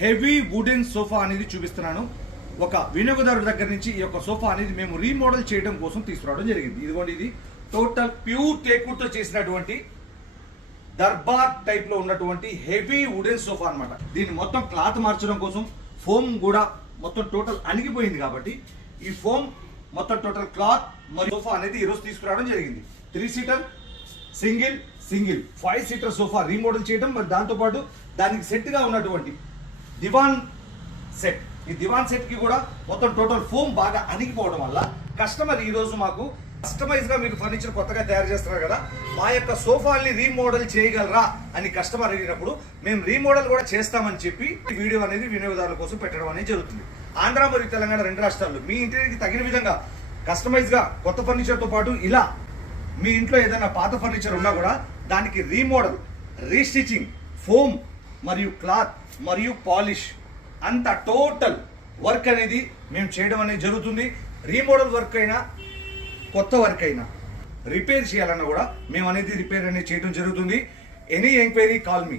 Heavy wooden sofa అనేది చూపిస్తున్నాను. ఒక వినియోగదారుడి దగ్గర నుంచి ఈ యొక్క సోఫా అనేది మేము రీమోడల్ చేయడం కోసం తీసుకురావడం జరిగింది. ఇదిగోండి, ఇది టోటల్ ప్యూర్ టేక్వుడ్ తో చేసినటువంటి దర్బార్ టైప్ లో ఉన్నటువంటి హెవీ వుడెన్ సోఫా అన్నమాట. దీన్ని మొత్తం క్లాత్ మార్చడం కోసం ఫోమ్ కూడా మొత్తం టోటల్ అణిగిపోయింది కాబట్టి ఈ ఫోమ్ మొత్తం టోటల్ క్లాత్ మరియు సోఫా అనేది ఈరోజు తీసుకురావడం జరిగింది. 3 seater single 5 seater sofa remodel చేయడం, మరి దాంతోపాటు దానికి సెట్ గా ఉన్నటువంటి దివాన్ సెట్, ఈ దివాన్ సెట్ కి కూడా మొత్తం టోటల్ ఫోమ్ బాగా అణిగిపోవడం వల్ల కస్టమర్ ఈ రోజు మాకు కస్టమైజ్ గా మీరు ఫర్నిచర్ కొత్తగా తయారు చేస్తున్నారు కదా, మా యొక్క సోఫాల్ని రీమోడల్ చేయగలరా అని కస్టమర్ అడిగినప్పుడు మేము రీమోడల్ కూడా చేస్తామని చెప్పి ఈ వీడియో అనేది వినియోగదారుల కోసం పెట్టడం అనేది జరుగుతుంది. ఆంధ్ర మరియు తెలంగాణ 2 రాష్ట్రాల్లో మీ ఇంటికి తగిన విధంగా కస్టమైజ్ గా కొత్త ఫర్నిచర్ తో పాటు ఇలా మీ ఇంట్లో ఏదైనా పాత ఫర్నిచర్ ఉన్నా కూడా దానికి రీమోడల్, రీస్టిచింగ్, ఫోమ్ మరియు క్లాత్ మరియు పాలిష్ అంత టోటల్ వర్క్ అనేది మేము చేయడం అనేది జరుగుతుంది. రీమోడల్ వర్క్ అయినా కొత్త వర్క్ అయినా రిపేర్ చేయాలన్నా కూడా మేము అనేది రిపేర్ అనేది చేయడం జరుగుతుంది. Any enquiry call me.